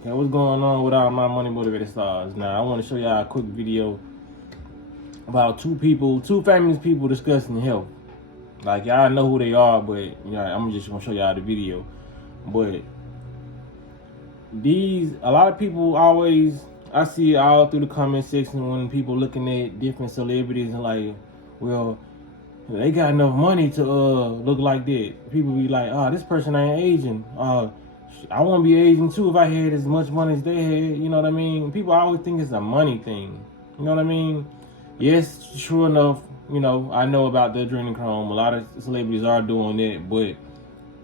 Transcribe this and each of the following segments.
Okay, what's going on with all my money motivated stars? Now I want to show y'all a quick video about two famous people discussing health. Like y'all know who they are, but I'm just gonna show y'all the video. But a lot of people always, I see it all through the comment section when people looking at different celebrities and like, well, they got enough money to look like that. People be like, oh, this person ain't aging. I want to be aging too if I had as much money as they had. You know what I mean? People always think it's a money thing. You know what I mean? Yes, true enough. I know about the adrenochrome. A lot of celebrities are doing it, but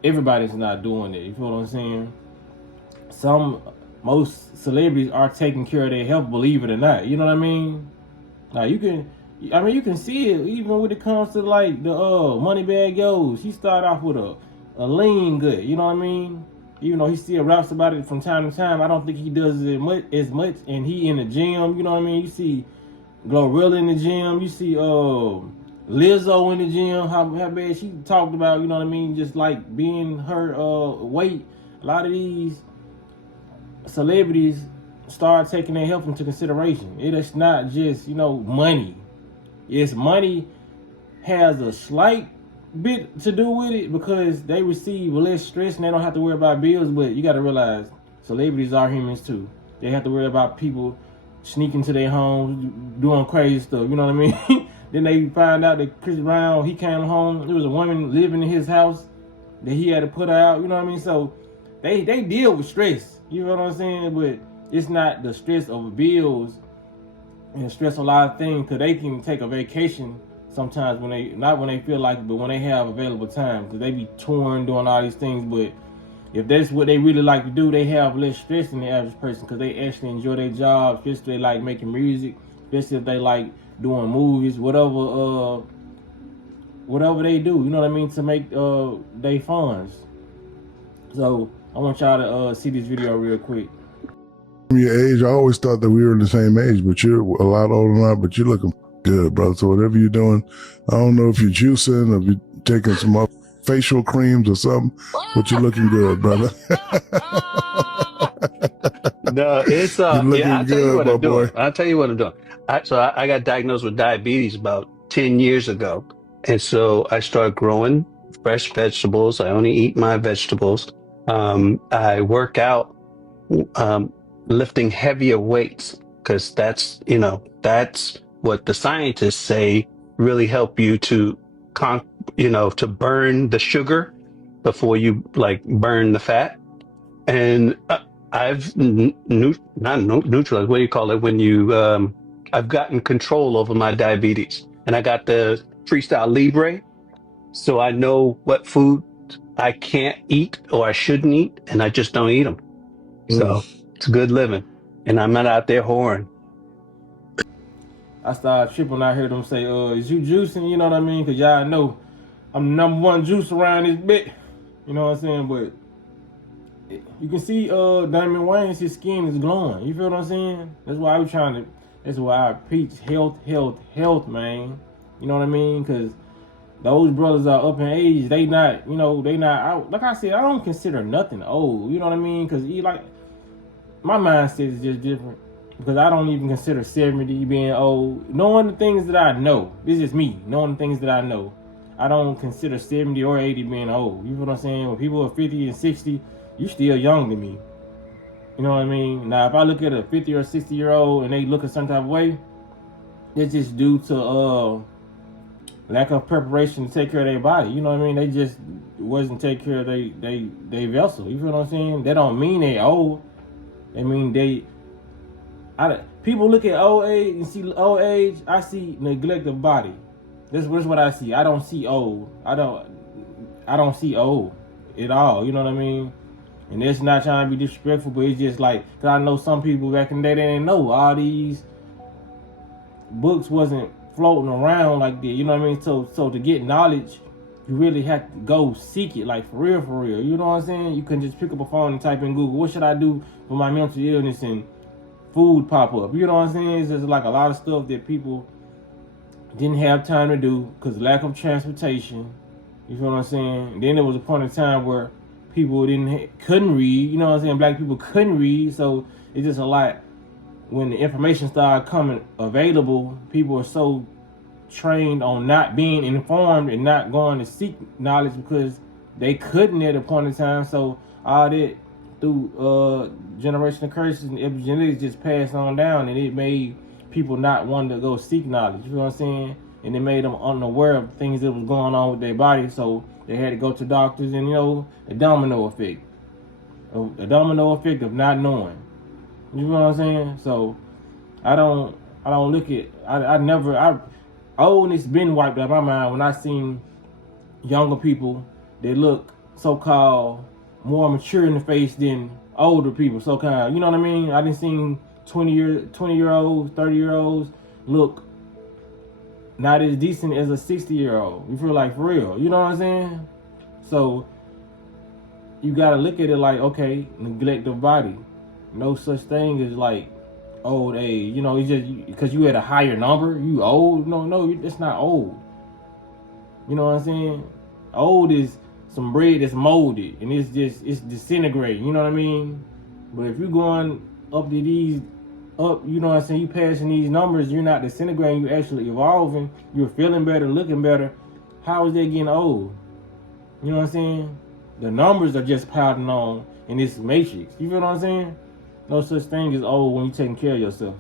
everybody's not doing it. You feel what I'm saying? Most celebrities are taking care of their health, believe it or not. You know what I mean? Now you can see it even when it comes to like the Moneybagg Yo. She started off with a lean gut. You know what I mean? Even though he still raps about it from time to time, I don't think he does it as much. And he in the gym. You know what I mean? You see Glorilla in the gym. You see Lizzo in the gym. How bad she talked about. You know what I mean? Just like being her weight. A lot of these celebrities start taking their health into consideration. It is not just money. Yes, money has a slight bit to do with it because they receive less stress and they don't have to worry about bills. But you got to realize celebrities are humans too. They have to worry about people sneaking to their homes, doing crazy stuff. You know what I mean? Then they find out that Chris Brown, he came home, there was a woman living in his house that he had to put out. You know what I mean? So they deal with stress. You know what I'm saying? But it's not the stress of bills and stress a lot of things, because they can take a vacation sometimes when they feel like it, but when they have available time, because they be touring, doing all these things. But if that's what they really like to do, they have less stress than the average person because they actually enjoy their job, especially if they like making music, especially if they like doing movies, whatever they do, you know what I mean, to make their funds. So I want y'all to see this video real quick. Your age, I always thought that we were the same age, but you're a lot older than I, but you're looking good, bro. So whatever you're doing, I don't know if you're juicing or if you're taking some facial creams or something, but you're looking good, brother. No, it's you're looking yeah. I'll tell you good, what my I'm boy. doing. I'll tell you what I'm doing. I got diagnosed with diabetes about 10 years ago, and so I started growing fresh vegetables. I only eat my vegetables. I work out, um, lifting heavier weights because that's what the scientists say really help you to to burn the sugar before you like burn the fat. And I've not neutralized. What do you call it when you? I've gotten control over my diabetes, and I got the Freestyle Libre, so I know what food I can't eat or I shouldn't eat, and I just don't eat them. So it's good living, and I'm not out there whoring. I started tripping. I heard them say, is you juicing? You know what I mean? Because y'all know I'm the number one juice around this bit. You know what I'm saying? But you can see Diamond Wayans, his skin is glowing. You feel what I'm saying? That's why that's why I preach health, man. You know what I mean? Because those brothers are up in age. They not out. Like I said, I don't consider nothing old. You know what I mean? Because my mindset is just different. Because I don't even consider 70 being old. Knowing the things that I know, this is just me. Knowing the things that I know, I don't consider 70 or 80 being old. You know what I'm saying? When people are 50 and 60, you still young to me. You know what I mean? Now, if I look at a 50 or 60-year-old and they look a certain type of way, it's just due to lack of preparation to take care of their body. You know what I mean? They just wasn't take care of they vessel. You feel what I'm saying? That don't mean they old. I mean people look at old age and see old age. I see neglect of body. This is what I see. I don't see old. I don't see old at all. You know what I mean? And it's not trying to be disrespectful, but it's just like, cause I know some people back in the day, they didn't know all these books wasn't floating around like that. You know what I mean? So to get knowledge, you really have to go seek it, like for real. You know what I'm saying? You can just pick up a phone and type in Google, what should I do for my mental illness, and food pop up. You know what I'm saying? It's just like a lot of stuff that people didn't have time to do because lack of transportation. You feel what I'm saying? And then there was a point in time where people couldn't read. You know what I'm saying? Black people couldn't read, so it's just a lot. When the information started coming available, people are so trained on not being informed and not going to seek knowledge because they couldn't at a point in time. So all that through generational curses and epigenetics just passed on down, and it made people not want to go seek knowledge. You know what I'm saying? And it made them unaware of things that was going on with their body, so they had to go to doctors, and a domino effect, of not knowing. You know what I'm saying? So I don't look at oldness been wiped out of my mind when I seen younger people that look so-called more mature in the face than older people. So kind of, you know what I mean? I didn't seen 20-year-olds, 30-year-olds look not as decent as a 60-year-old. You feel like, for real, you know what I'm saying? So you gotta look at it like, okay, neglect the body. No such thing as like old age. It's just because you had a higher number, you old. No, it's not old. You know what I'm saying? Old is some bread that's molded and it's disintegrating. You know what I mean? But if you're going up to these, you know what I'm saying, you passing these numbers, you're not disintegrating, you're actually evolving, you're feeling better, looking better. How is that getting old? You know what I'm saying? The numbers are just piling on in this matrix. You feel what I'm saying? No such thing as old when you're taking care of yourself.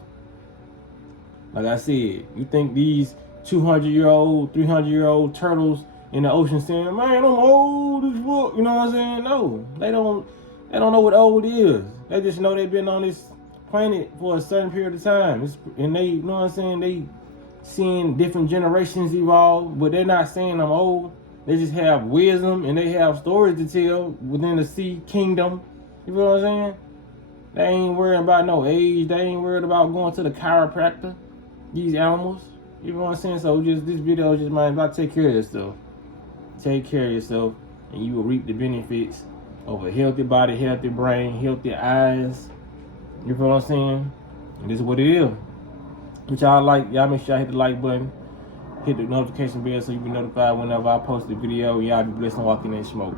Like I said, you think these 200-year-old, 300-year-old turtles in the ocean saying, man, I'm old as fuck. You know what I'm saying? No, they don't know what old is. They just know they've been on this planet for a certain period of time. And they, you know what I'm saying, they seeing different generations evolve, but they're not saying I'm old. They just have wisdom and they have stories to tell within the sea kingdom. You know what I'm saying? They ain't worried about no age. They ain't worried about going to the chiropractor. These animals. You know what I'm saying? So just this video is just about take care of yourself. Take care of yourself and you will reap the benefits of a healthy body, healthy brain, healthy eyes. You know what I'm saying? And this is what it is. Which y'all like, y'all make sure y'all hit the like button. Hit the notification bell so you be notified whenever I post a video. Y'all be blessed and walking in smoke.